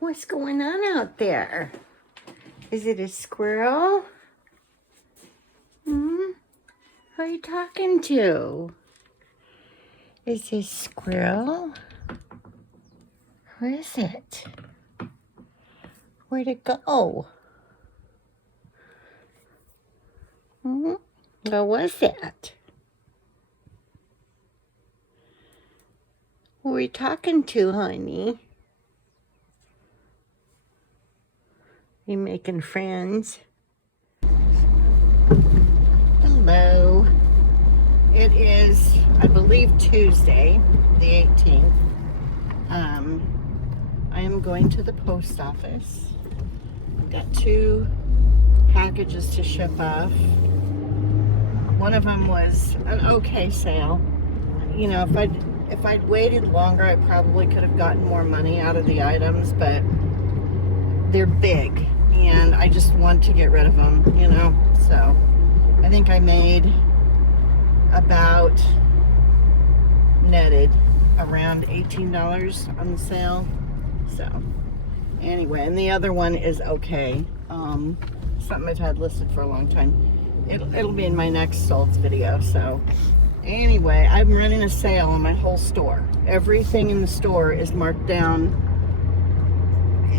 What's going on out there? Is it a squirrel? Who are you talking to? Is this squirrel? Who is it? Where'd it go? What was that? Who are you talking to, honey? You making friends? Hello. It is, I believe, Tuesday, the 18th. I am going to the post office. I've got 2 packages to ship off. One of them was an okay sale. You know, if I'd waited longer, I probably could have gotten more money out of the items, but they're big and I just want to get rid of them, you know. So I think I made about netted around $18 on the sale. So anyway, and the other one is okay. Something I've had listed for a long time. It'll be in my next solds video. So anyway, I'm running a sale on my whole store. Everything in the store is marked down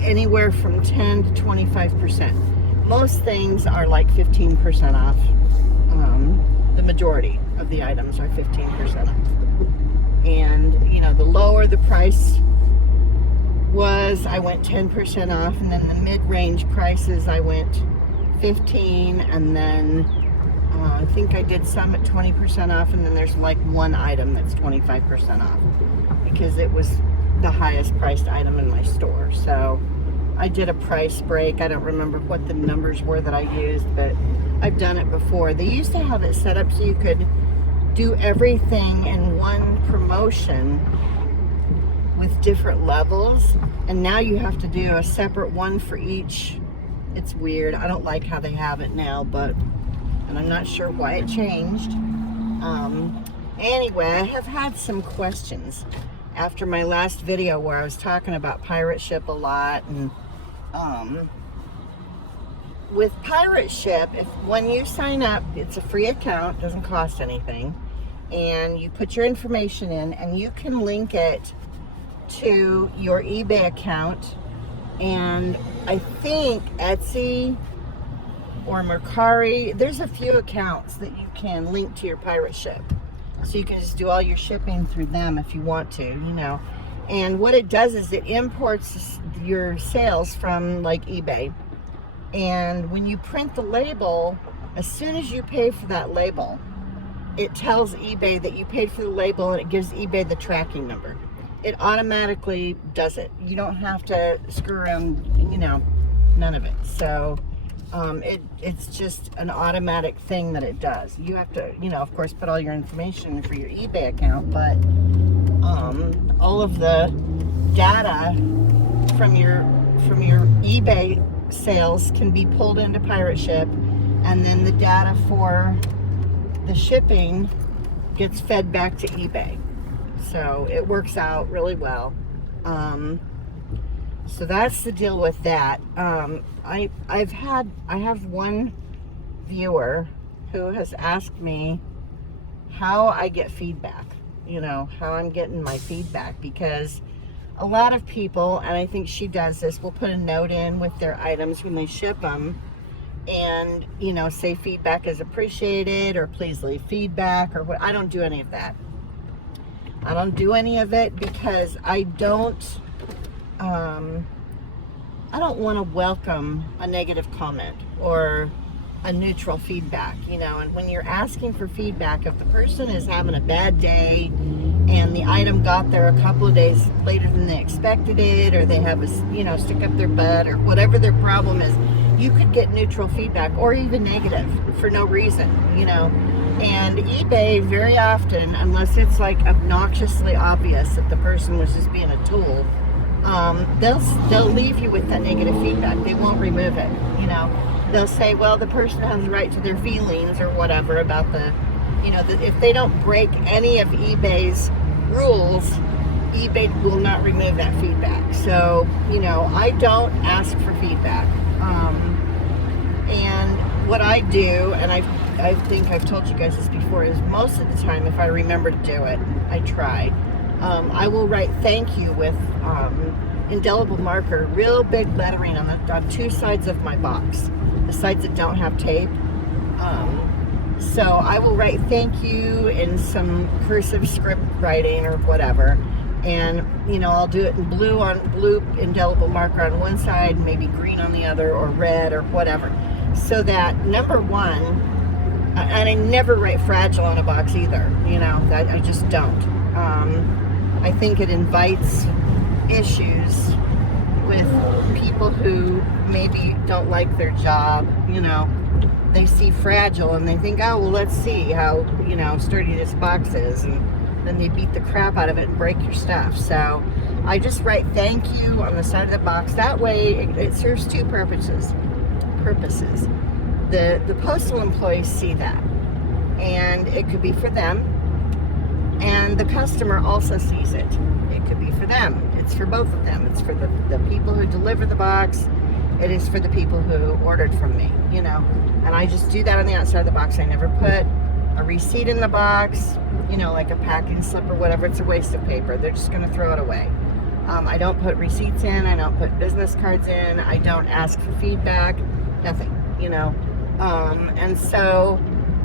anywhere from 10 to 25%. Most things are like 15% off. The majority of the items are 15% off. And, you know, the lower the price was, I went 10% off. And then the mid-range prices, I went 15. And then I think I did some at 20% off. And then there's like one item that's 25% off because it was the highest priced item in my store. So I did a price break. I don't remember what the numbers were that I used, but I've done it before. They used to have it set up so you could do everything in one promotion with different levels, and now you have to do a separate one for each. It's weird. I don't like how they have it now, and I'm not sure why it changed. Anyway, I have had some questions after my last video where I was talking about Pirate Ship a lot. And with Pirate Ship, when you sign up, it's a free account, doesn't cost anything, and you put your information in and you can link it to your eBay account. And I think Etsy or Mercari, there's a few accounts that you can link to your Pirate Ship. So you can just do all your shipping through them if you want to, you know. And what it does is it imports your sales from like eBay. And when you print the label, as soon as you pay for that label, it tells eBay that you paid for the label, and it gives eBay the tracking number. It automatically does it. You don't have to screw around, you know, none of it. So it's just an automatic thing that it does. You have to, you know, of course, put all your information for your eBay account, but all of the data from your eBay sales can be pulled into Pirate Ship, and then the data for the shipping gets fed back to eBay. So it works out really well. So that's the deal with that. I have one viewer who has asked me how I get feedback, you know, how I'm getting my feedback, because a lot of people, and I think she does this, will put a note in with their items when they ship them and, you know, say feedback is appreciated, or please leave feedback, or what. I don't do any of that. I don't do any of it because I don't want to welcome a negative comment or a neutral feedback, you know. And when you're asking for feedback, if the person is having a bad day and the item got there a couple of days later than they expected it, or they have a, you know, stick up their butt, or whatever their problem is, you could get neutral feedback or even negative for no reason, you know. And eBay, very often, unless it's like obnoxiously obvious that the person was just being a tool, they'll leave you with that negative feedback. They won't remove it, you know. They'll say, well, the person has the right to their feelings or whatever about the, you know, if they don't break any of eBay's rules, eBay will not remove that feedback. So, I don't ask for feedback. And what I do, and I think I've told you guys this before, is most of the time, if I remember to do it, I try. I will write thank you with indelible marker, real big lettering on two sides of my box, the sides that don't have tape. So I will write thank you in some cursive script writing or whatever, and I'll do it in blue indelible marker on one side, maybe green on the other, or red or whatever, so that number one, and I never write fragile on a box either. That I just don't. I think it invites issues with people who maybe don't like their job. They see fragile and they think, oh, well, let's see how sturdy this box is, and then they beat the crap out of it and break your stuff. So I just write thank you on the side of the box. That way it serves two purposes. The postal employees see that, and it could be for them, and the customer also sees it. It could be for them. It's for both of them. It's for the people who deliver the box. It is for the people who ordered from me, and I just do that on the outside of the box. I never put a receipt in the box, like a packing slip or whatever. It's a waste of paper. They're just going to throw it away. I don't put receipts in. I don't put business cards in. I don't ask for feedback. Nothing, and so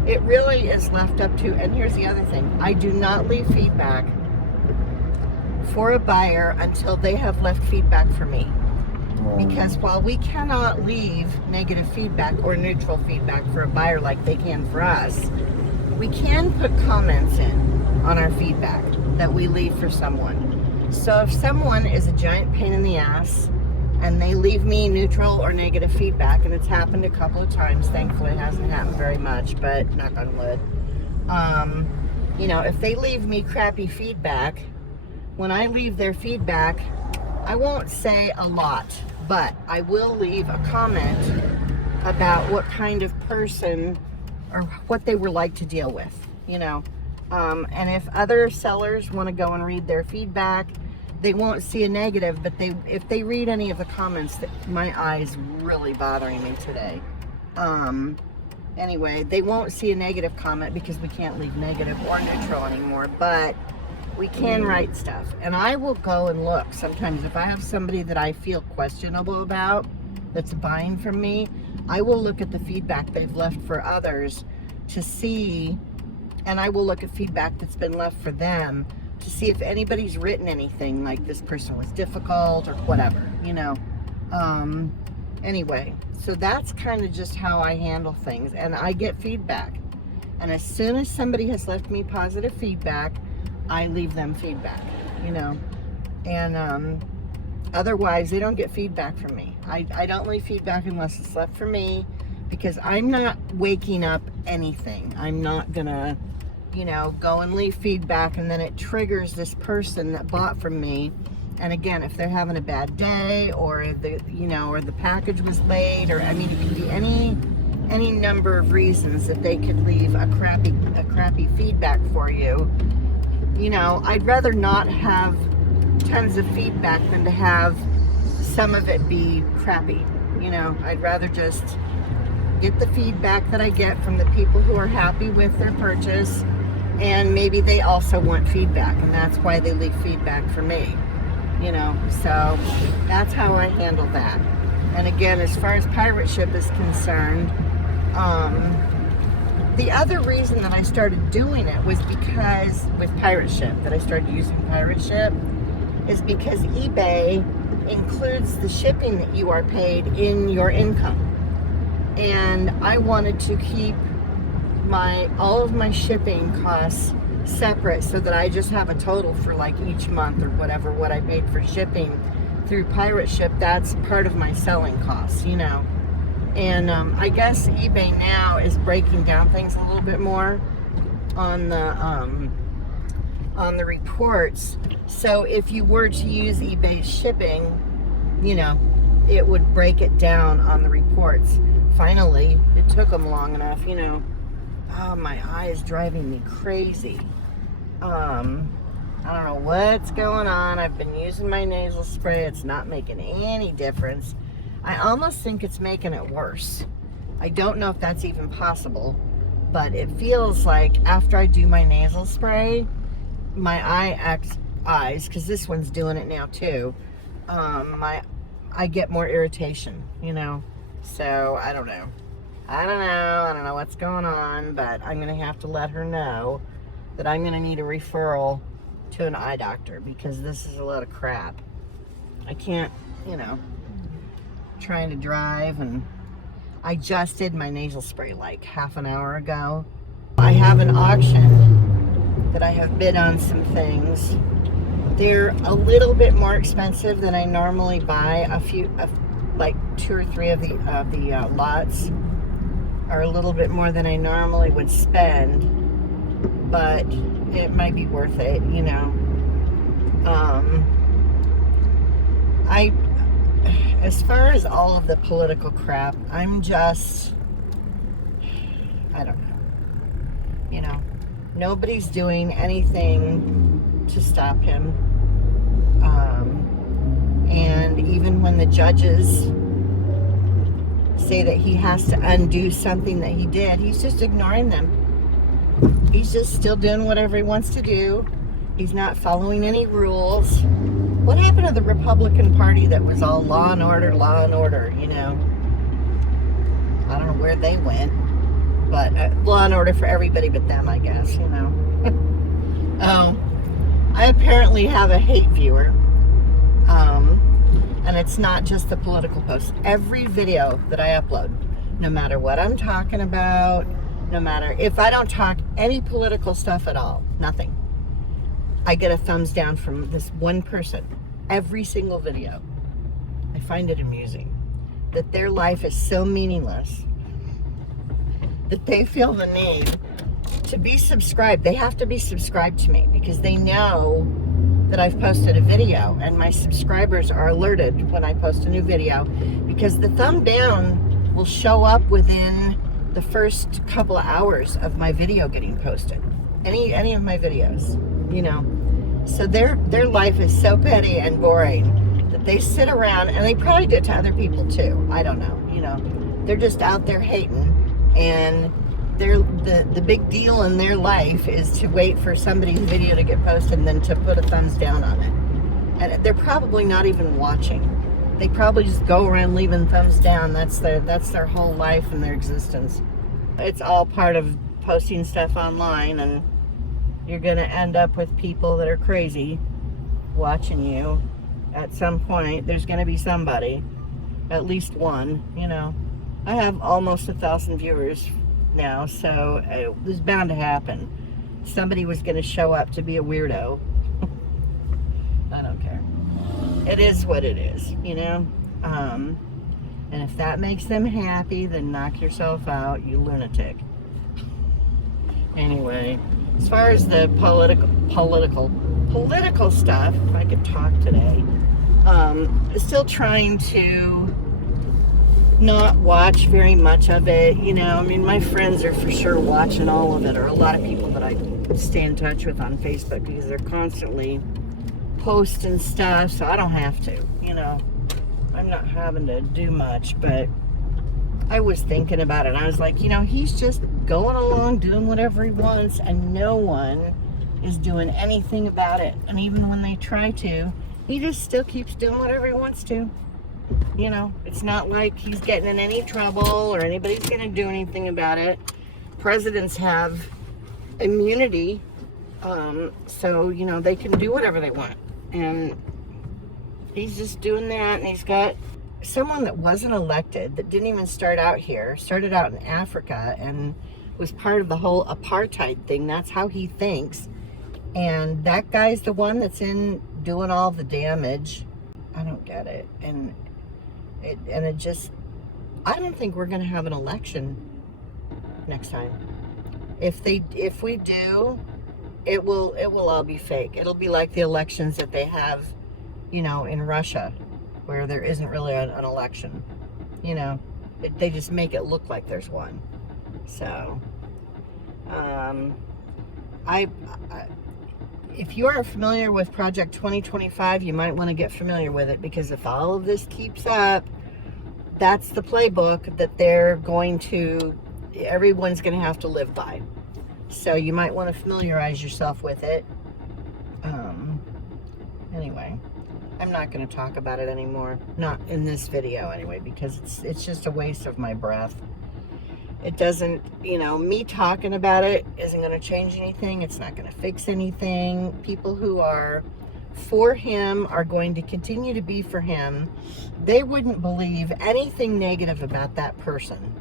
it really is left up to, and here's the other thing, I do not leave feedback for a buyer until they have left feedback for me. Because while we cannot leave negative feedback or neutral feedback for a buyer like they can for us, we can put comments in on our feedback that we leave for someone. So if someone is a giant pain in the ass and they leave me neutral or negative feedback, and it's happened a couple of times, thankfully it hasn't happened very much, but knock on wood, if they leave me crappy feedback, when I leave their feedback, I won't say a lot, but I will leave a comment about what kind of person or what they were like to deal with, and if other sellers want to go and read their feedback, they won't see a negative, but if they read any of the comments, my eye's really bothering me today. Anyway, they won't see a negative comment because we can't leave negative or neutral anymore, but we can write stuff. And I will go and look. Sometimes if I have somebody that I feel questionable about that's buying from me, I will look at the feedback they've left for others to see, and I will look at feedback that's been left for them to see if anybody's written anything like this person was difficult or whatever, Anyway, so that's kind of just how I handle things, and I get feedback. And as soon as somebody has left me positive feedback, I leave them feedback, and otherwise they don't get feedback from me. I don't leave feedback unless it's left for me, because I'm not waking up anything. I'm not gonna, go and leave feedback and then it triggers this person that bought from me. And again, if they're having a bad day, or the package was late, or it could be any number of reasons that they could leave a crappy feedback for you. I'd rather not have tons of feedback than to have some of it be crappy. I'd rather just get the feedback that I get from the people who are happy with their purchase, and maybe they also want feedback, and that's why they leave feedback for me. So that's how I handle that. And again, as far as pirate ship is concerned, the other reason that I started doing it was because with pirate ship, that I started using pirate ship, is because eBay includes the shipping that you are paid in your income. And I wanted to keep all of my shipping costs separate, so that I just have a total for like each month or whatever, what I paid for shipping through pirate ship. That's part of my selling costs, And I guess eBay now is breaking down things a little bit more on the reports. So if you were to use eBay's shipping, it would break it down on the reports. Finally, it took them long enough, Oh, my eye is driving me crazy. I don't know what's going on. I've been using my nasal spray. It's not making any difference. I almost think it's making it worse. I don't know if that's even possible, but it feels like after I do my nasal spray, my eyes, because this one's doing it now too, I get more irritation, you know? So, I don't know. I don't know what's going on, but I'm going to have to let her know that I'm going to need a referral to an eye doctor because this is a lot of crap. I can't, you know, trying to drive, and I just did my nasal spray like half an hour ago. I have an auction that I have bid on some things. They're a little bit more expensive than I normally buy. Like 2 or 3 of the lots are a little bit more than I normally would spend, but it might be worth it, you know. As far as all of the political crap, I don't know. You know, nobody's doing anything to stop him. And even when the judges say that he has to undo something that he did, he's just ignoring them. He's just still doing whatever he wants to do. He's not following any rules. What happened to the Republican Party that was all law and order, you know? I don't know where they went, but law and order for everybody but them, I guess, you know? I apparently have a hate viewer, and it's not just the political posts. Every video that I upload, no matter what I'm talking about, no matter if I don't talk any political stuff at all, nothing, I get a thumbs down from this one person. Every single video. I find it amusing that their life is so meaningless that they feel the need to be subscribed. They have to be subscribed to me because they know that I've posted a video, and my subscribers are alerted when I post a new video because the thumb down will show up within the first couple of hours of my video getting posted. Any of my videos, you know. So their life is so petty and boring that they sit around, and they probably do it to other people too. I don't know, you know. They're just out there hating, and the big deal in their life is to wait for somebody's video to get posted and then to put a thumbs down on it. And they're probably not even watching. They probably just go around leaving thumbs down. That's their whole life and their existence. It's all part of posting stuff online, and you're going to end up with people that are crazy watching you. At some point, there's going to be somebody, at least one, you know. I have almost 1,000 viewers now, so it was bound to happen. Somebody was going to show up to be a weirdo. I don't care. It is what it is, you know. And if that makes them happy, then knock yourself out, you lunatic. Anyway, as far as the political stuff, if I could talk today, still trying to not watch very much of it, you know. I mean, my friends are for sure watching all of it, or a lot of people that I stay in touch with on Facebook, because they're constantly posting stuff, so I don't have to, you know. I'm not having to do much, but I was thinking about it, and I was like, you know, he's just going along doing whatever he wants, and no one is doing anything about it. And even when they try to, he just still keeps doing whatever he wants to. You know, it's not like he's getting in any trouble or anybody's going to do anything about it. Presidents have immunity, so, you know, they can do whatever they want. And he's just doing that, and he's got someone that wasn't elected, that didn't even start out here, started out in Africa and was part of the whole apartheid thing. That's how he thinks. And that guy's the one that's in doing all the damage. I don't get it. And it just, I don't think we're going to have an election next time. If we do, it will all be fake. It'll be like the elections that they have, you know, in Russia, where there isn't really an election. You know, they just make it look like there's one. So, if you are familiar with Project 2025, you might want to get familiar with it, because if all of this keeps up, that's the playbook that everyone's going to have to live by. So you might want to familiarize yourself with it. Anyway, I'm not going to talk about it anymore. Not in this video anyway, because it's just a waste of my breath. It doesn't, me talking about it isn't going to change anything. It's not going to fix anything. People who are for him are going to continue to be for him. They wouldn't believe anything negative about that person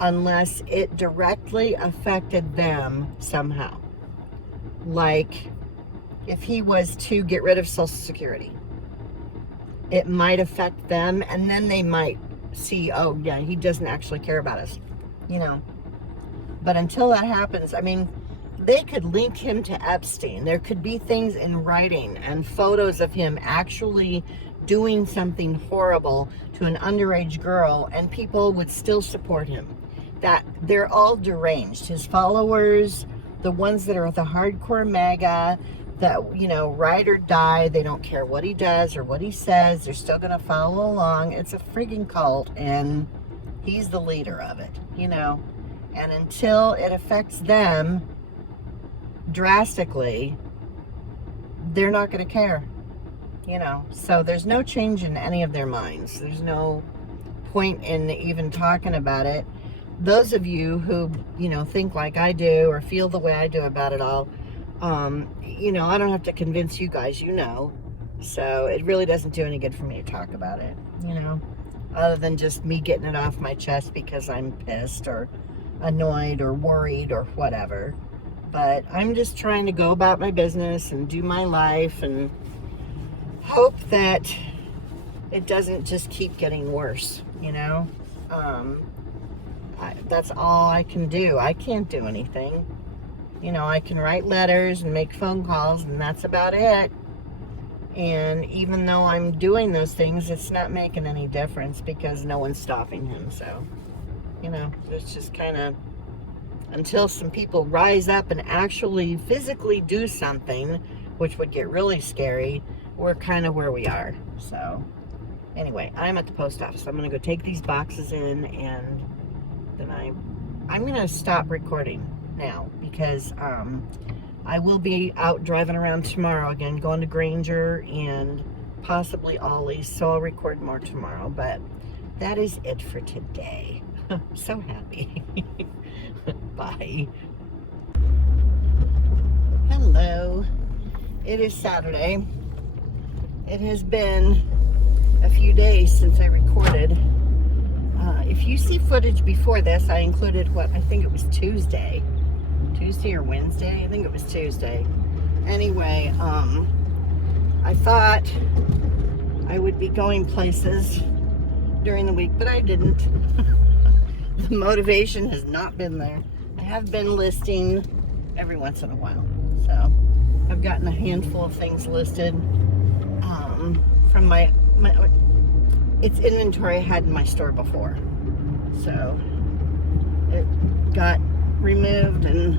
unless it directly affected them somehow. Like, if he was to get rid of Social Security, it might affect them, and then they might see, oh yeah, he doesn't actually care about us, But until that happens, I mean, they could link him to Epstein. There could be things in writing and photos of him actually doing something horrible to an underage girl, and people would still support him. That they're all deranged. His followers, the ones that are the hardcore MAGA, that, ride or die, they don't care what he does or what he says, they're still going to follow along. It's a friggin' cult, and he's the leader of it, And until it affects them drastically, they're not going to care, So there's no change in any of their minds. There's no point in even talking about it. Those of you who, think like I do or feel the way I do about it all, I don't have to convince you guys, So it really doesn't do any good for me to talk about it, other than just me getting it off my chest because I'm pissed or annoyed or worried or whatever. But I'm just trying to go about my business and do my life and hope that it doesn't just keep getting worse, that's all I can do. I can't do anything. I can write letters and make phone calls, and that's about it. And even though I'm doing those things, it's not making any difference because no one's stopping him. So, it's just kind of, until some people rise up and actually physically do something, which would get really scary, we're kind of where we are. So, anyway, I'm at the post office. I'm going to go take these boxes in, and then I'm going to stop recording now, because I will be out driving around tomorrow again, going to Granger and possibly Ollie's, so I'll record more tomorrow. But that is it for today. So happy. Bye. Hello. It is Saturday. It has been a few days since I recorded. If you see footage before this, I included I think it was Tuesday or Wednesday. I think it was Tuesday. Anyway, I thought I would be going places during the week, but I didn't. The motivation has not been there. I have been listing every once in a while. So I've gotten a handful of things listed from my it's inventory I had in my store before. So it got removed, and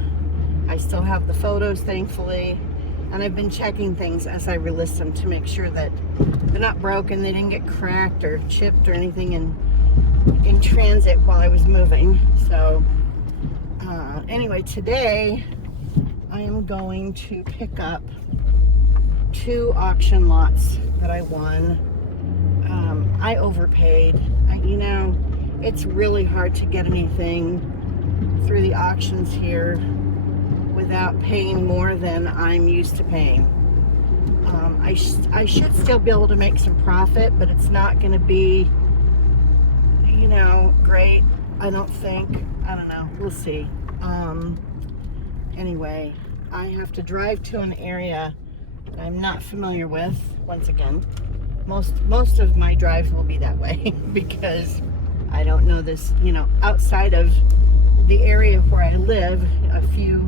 I still have the photos, thankfully. And I've been checking things as I relist them to make sure that they're not broken, they didn't get cracked or chipped or anything in transit while I was moving. So anyway, today I am going to pick up 2 auction lots that I won. I overpaid. It's really hard to get anything through the auctions here without paying more than I'm used to paying. I should still be able to make some profit, but it's not going to be, great, I don't think. I don't know. We'll see. Anyway, I have to drive to an area that I'm not familiar with, once again. Most of my drives will be that way because I don't know this, outside of the area where I live, a few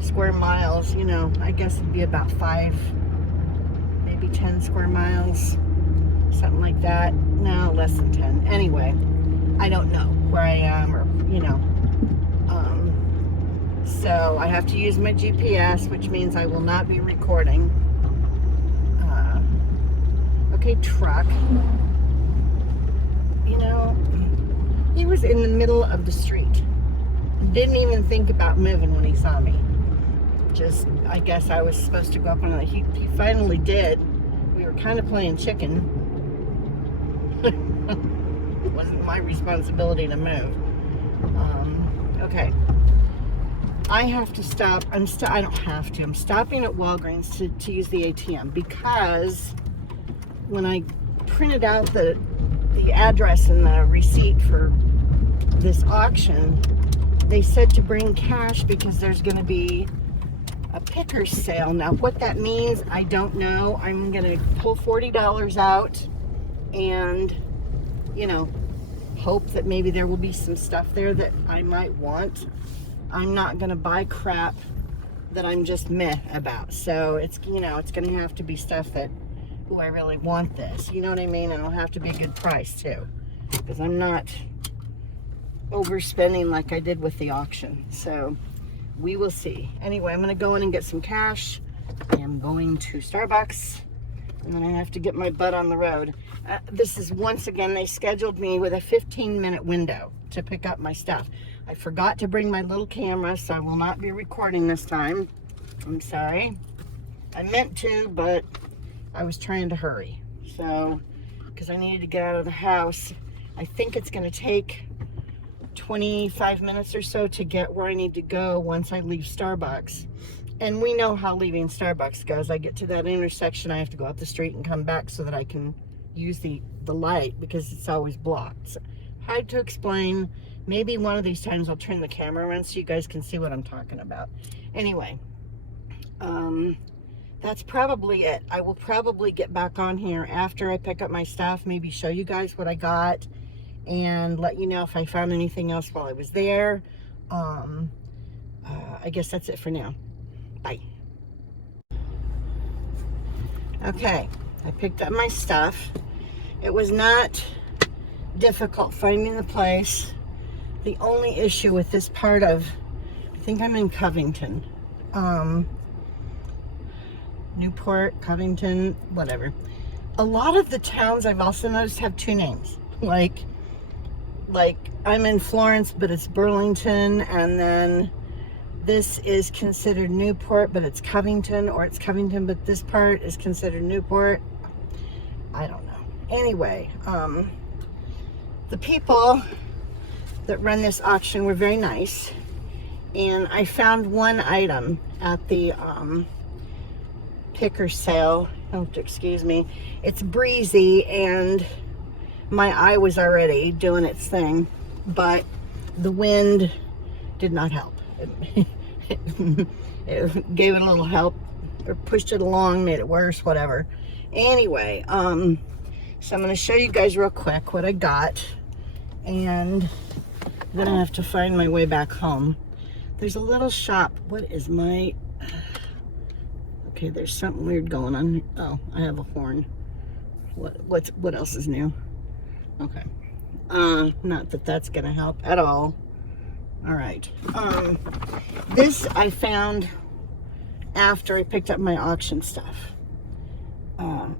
square miles, I guess it'd be about 5, maybe 10 square miles, something like that. No, less than 10. Anyway, I don't know where I am, or, So I have to use my GPS, which means I will not be recording. Okay, truck. You know, he was in the middle of the street. Didn't even think about moving when he saw me. Just, I guess I was supposed to go up on it. He finally did. We were kind of playing chicken. It wasn't my responsibility to move. Okay. I have to stop. I don't have to. I'm stopping at Walgreens to use the ATM because when I printed out the address and the receipt for this auction, they said to bring cash because there's going to be a picker sale. Now, what that means, I don't know. I'm going to pull $40 out and, you know, hope that maybe there will be some stuff there that I might want. I'm not going to buy crap that I'm just meh about. So it's, you know, it's going to have to be stuff that, I really want this. You know what I mean? And it'll have to be a good price too, because I'm not overspending like I did with the auction. So we will see. Anyway, I'm going to go in and get some cash. I am going to Starbucks, and then I have to get my butt on the road. This is, once again, they scheduled me with a 15-minute window to pick up my stuff. I forgot to bring my little camera, so I will not be recording this time. I'm sorry. I meant to, but I was trying to hurry. So, because I needed to get out of the house. I think it's going to take 25 minutes or so to get where I need to go once I leave Starbucks. And we know how leaving Starbucks goes. I get to that intersection, I have to go up the street and come back so that I can use the light because it's always blocked. So, hard to explain. Maybe one of these times I'll turn the camera around so you guys can see what I'm talking about. Anyway, that's probably it. I will probably get back on here after I pick up my stuff, maybe show you guys what I got and let you know if I found anything else while I was there. I guess that's it for now. Bye. Okay, I picked up my stuff. It was not difficult finding the place. The only issue with this part of, I think I'm in Covington, Newport, Covington, whatever. A lot of the towns I've also noticed have two names. Like I'm in Florence, but it's Burlington, and then this is considered Newport, but it's Covington, or it's Covington, but this part is considered Newport. I don't know. Anyway, the people that run this auction were very nice, and I found one item at the picker sale. Oh, excuse me. It's breezy, and my eye was already doing its thing, but the wind did not help. It gave it a little help, or pushed it along, made it worse, whatever. Anyway, so I'm going to show you guys real quick what I got, and then I have to find my way back home. There's a little shop. What is my... Okay, there's something weird going on. Oh, I have a horn. What else is new? Okay. Not that that's gonna help at all. All right. This I found after I picked up my auction stuff.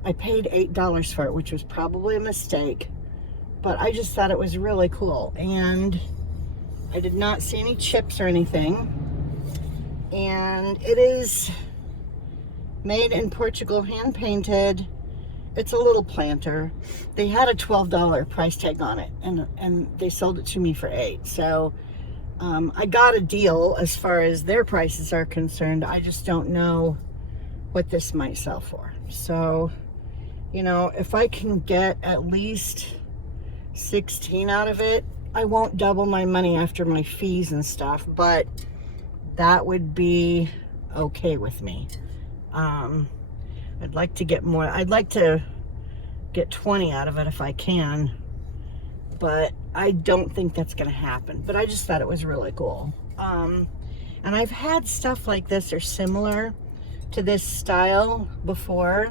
I paid $8 for it, which was probably a mistake, but I just thought it was really cool. And I did not see any chips or anything. And it is made in Portugal, hand painted. It's a little planter. They had a $12 price tag on it, and they sold it to me for $8. So I got a deal as far as their prices are concerned. I just don't know what this might sell for. So, you know, if I can get at least 16 out of it, I won't double my money after my fees and stuff, but that would be okay with me. I'd like to get more. I'd like to get 20 out of it if I can, but I don't think that's going to happen. But I just thought it was really cool. And I've had stuff like this or similar to this style before,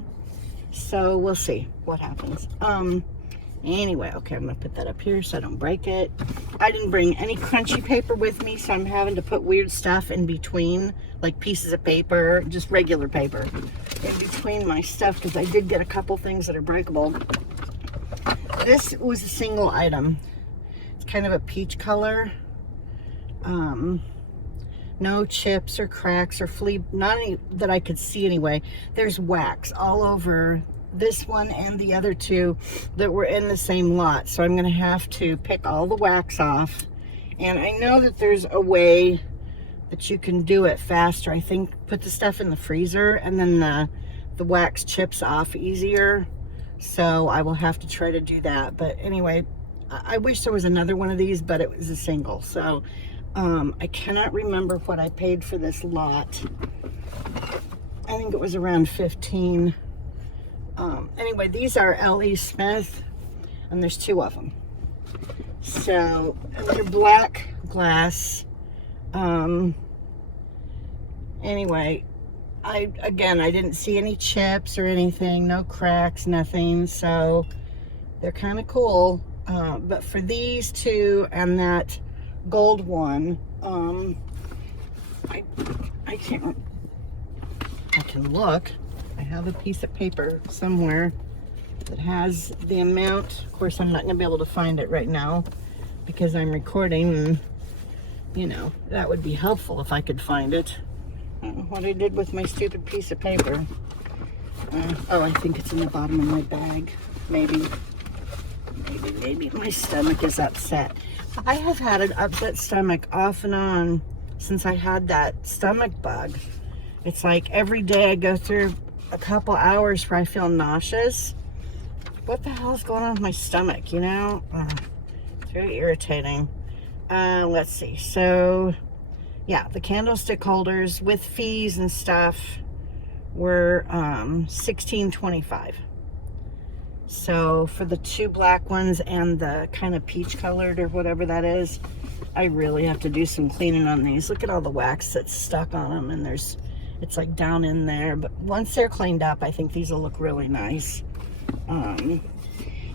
so we'll see what happens. Anyway, okay, I'm gonna put that up here so I don't break it. I didn't bring any crunchy paper with me, so I'm having to put weird stuff in between, like pieces of paper, just regular paper, in between my stuff, because I did get a couple things that are breakable. This was a single item. It's kind of a peach color. No chips or cracks or flea, not any that I could see anyway. There's wax all over this one and the other two that were in the same lot. So I'm gonna have to pick all the wax off. And I know that there's a way that you can do it faster. I think put the stuff in the freezer and then the wax chips off easier. So I will have to try to do that. But anyway, I wish there was another one of these, but it was a single. So I cannot remember what I paid for this lot. I think it was around 15. Anyway, these are L.E. Smith, and there's 2 of them. So, and they're black glass. Anyway, I didn't see any chips or anything, no cracks, nothing. So they're kind of cool. But for these 2 and that gold one, I can look. I have a piece of paper somewhere that has the amount. Of course, I'm not gonna be able to find it right now because I'm recording, and you know, that would be helpful if I could find it. I don't know what I did with my stupid piece of paper. Oh, I think it's in the bottom of my bag. Maybe my stomach is upset. I have had an upset stomach off and on since I had that stomach bug. It's like every day I go through a couple hours where I feel nauseous. What the hell is going on with my stomach, you know? It's very irritating. Let's see. So, yeah, the candlestick holders with fees and stuff were $16.25. So for the 2 black ones and the kind of peach colored or whatever that is, I really have to do some cleaning on these. Look at all the wax that's stuck on them, and it's like down in there. But once they're cleaned up, I think these will look really nice. And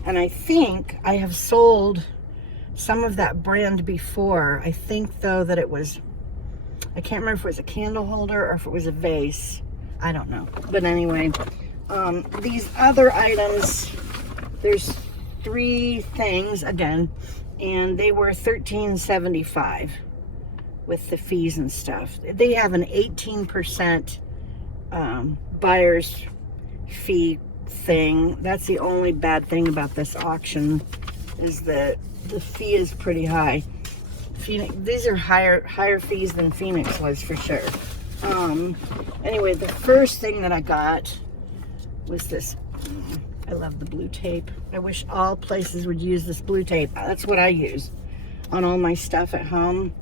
I think I have sold some of that brand before. I think though that it was, I can't remember if it was a candle holder or if it was a vase. I don't know. But anyway, these other items, there's 3 things again, and they were $13.75 with the fees and stuff. They have an 18% buyer's fee thing. That's the only bad thing about this auction, is that the fee is pretty high. These are higher fees than Phoenix was for sure. Anyway, the first thing that I got was this. I love the blue tape. I wish all places would use this blue tape. That's what I use on all my stuff at home,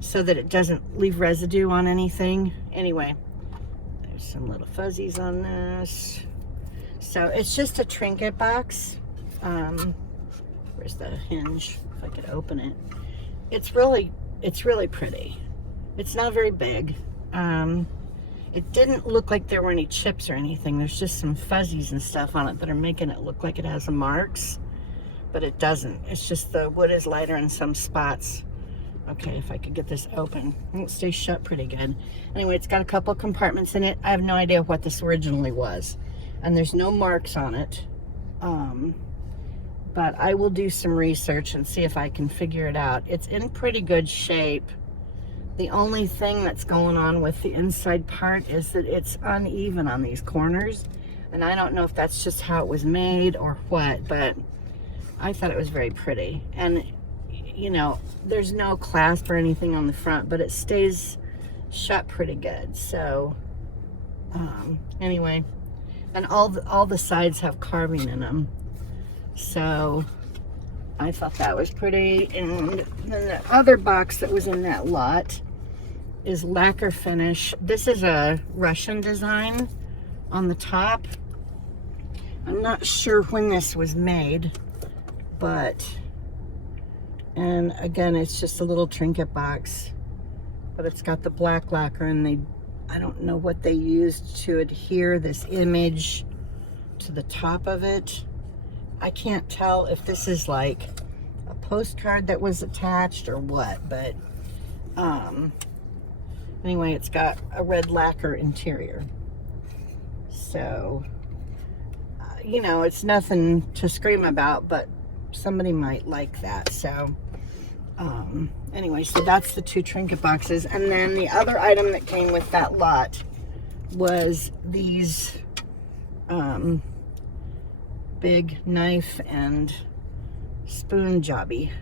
so that it doesn't leave residue on anything. Anyway, there's some little fuzzies on this. So it's just a trinket box. Where's the hinge? If I could open it. It's really pretty. It's not very big. It didn't look like there were any chips or anything. There's just some fuzzies and stuff on it that are making it look like it has some marks, but it doesn't. It's just the wood is lighter in some spots. Okay, if I could get this open. It stays shut pretty good. Anyway, it's got a couple compartments in it. I have no idea what this originally was, and there's no marks on it. But I will do some research and see if I can figure it out. It's in pretty good shape. The only thing that's going on with the inside part is that it's uneven on these corners. And I don't know if that's just how it was made or what, but I thought it was very pretty. And, you know, there's no clasp or anything on the front, but it stays shut pretty good. So, anyway, and all the sides have carving in them. So I thought that was pretty. And then the other box that was in that lot is lacquer finish. This is a Russian design on the top. I'm not sure when this was made, but, and again, it's just a little trinket box, but it's got the black lacquer, and I don't know what they used to adhere this image to the top of it. I can't tell if this is like a postcard that was attached or what, but anyway, it's got a red lacquer interior. So, you know, it's nothing to scream about, but somebody might like that. So, anyway, so that's the 2 trinket boxes. And then the other item that came with that lot was these big knife and spoon jobby.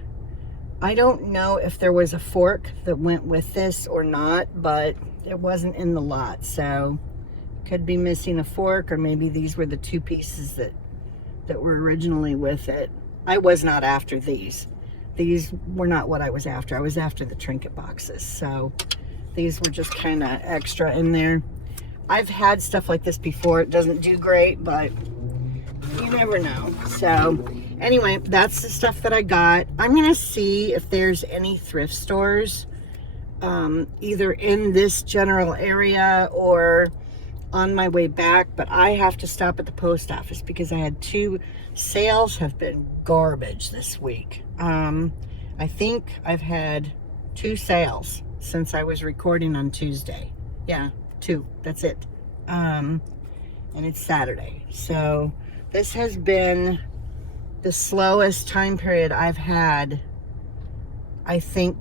I don't know if there was a fork that went with this or not, but it wasn't in the lot, so could be missing a fork, or maybe these were the 2 pieces that were originally with it. I was not after these. These were not what I was after. I was after the trinket boxes, so these were just kind of extra in there. I've had stuff like this before. It doesn't do great, but you never know. So anyway, that's the stuff that I got. I'm gonna see if there's any thrift stores either in this general area or on my way back, but I have to stop at the post office because I had 2 sales have been garbage this week. I think I've had 2 sales since I was recording on Tuesday. Yeah, 2, that's it. And it's Saturday, so this has been the slowest time period I've had, I think,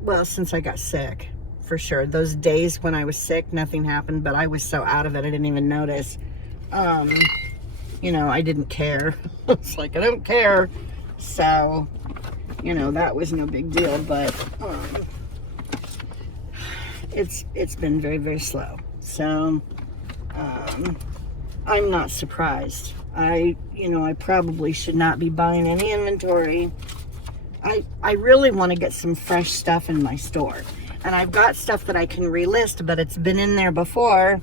well, since I got sick, for sure. Those days when I was sick, nothing happened, but I was so out of it, I didn't even notice. You know, I didn't care. It's like, I don't care. So, you know, that was no big deal, but it's been very, very slow. So, I'm not surprised. I probably should not be buying any inventory. I really want to get some fresh stuff in my store. And I've got stuff that I can relist, but it's been in there before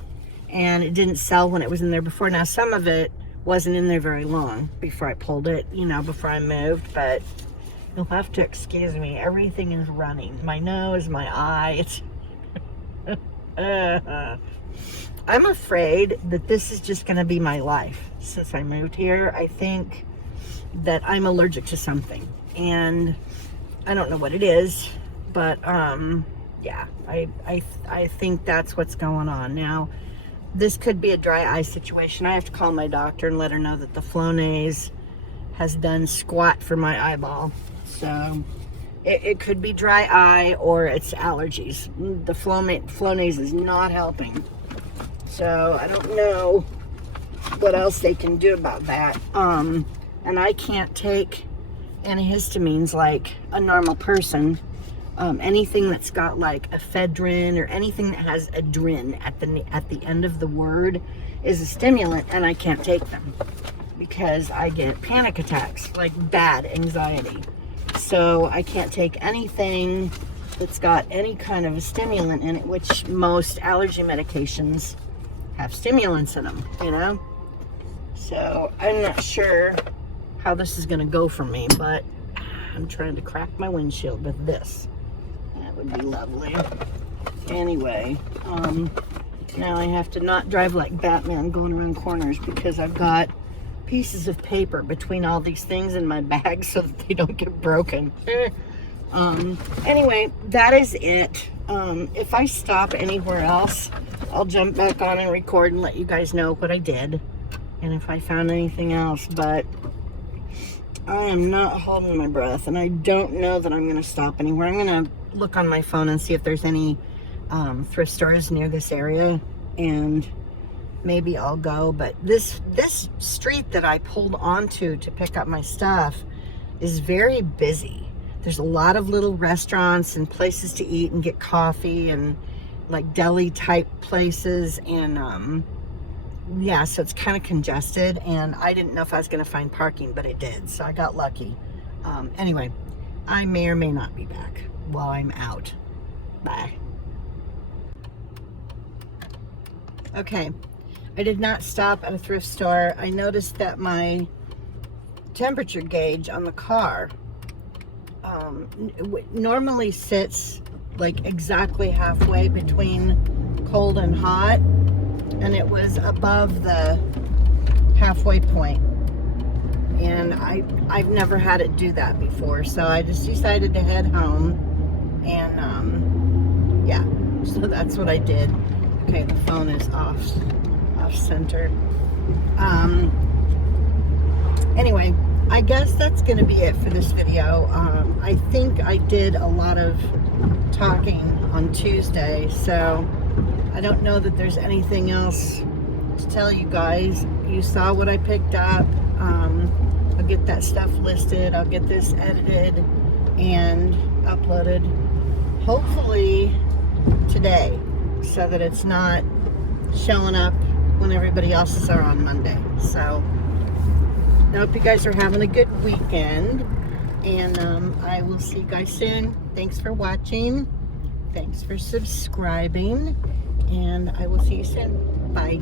and it didn't sell when it was in there before. Now, some of it wasn't in there very long before I pulled it, you know, before I moved, but you'll have to excuse me. Everything is running. My nose, my eye, it's... I'm afraid that this is just going to be my life since I moved here. I think that I'm allergic to something, and I don't know what it is, but yeah, I think that's what's going on. Now, this could be a dry eye situation. I have to call my doctor and let her know that the Flonase has done squat for my eyeball. So it could be dry eye or it's allergies. The Flonase is not helping. So I don't know what else they can do about that. And I can't take antihistamines like a normal person. Anything that's got like ephedrine or anything that has adrin at the end of the word is a stimulant, and I can't take them because I get panic attacks, like bad anxiety. So I can't take anything that's got any kind of a stimulant in it, which most allergy medications have stimulants in them, you know? So I'm not sure how this is gonna go for me, but I'm trying to crack my windshield with this. That would be lovely. Anyway, now I have to not drive like Batman going around corners because I've got pieces of paper between all these things in my bag so that they don't get broken. Anyway, that is it. If I stop anywhere else, I'll jump back on and record and let you guys know what I did and if I found anything else, but I am not holding my breath, and I don't know that I'm going to stop anywhere. I'm going to look on my phone and see if there's any thrift stores near this area, and maybe I'll go. But this street that I pulled onto to pick up my stuff is very busy. There's a lot of little restaurants and places to eat and get coffee and like deli type places, and yeah, so it's kind of congested, and I didn't know if I was going to find parking, but it did, so I got lucky. Anyway, I may or may not be back while I'm out. Bye. Okay, I did not stop at a thrift store. I noticed that my temperature gauge on the car normally sits like exactly halfway between cold and hot, and it was above the halfway point. and I've never had it do that before, so I just decided to head home, and yeah, so that's what I did. Okay, the phone is off center. Anyway, I guess that's gonna be it for this video. I think I did a lot of talking on Tuesday, so I don't know that there's anything else to tell you guys. You saw what I picked up. I'll get that stuff listed. I'll get this edited and uploaded hopefully today, so that it's not showing up when everybody else's are on Monday. So I hope you guys are having a good weekend, and I will see you guys soon. Thanks for watching. Thanks for subscribing, and I will see you soon. Bye.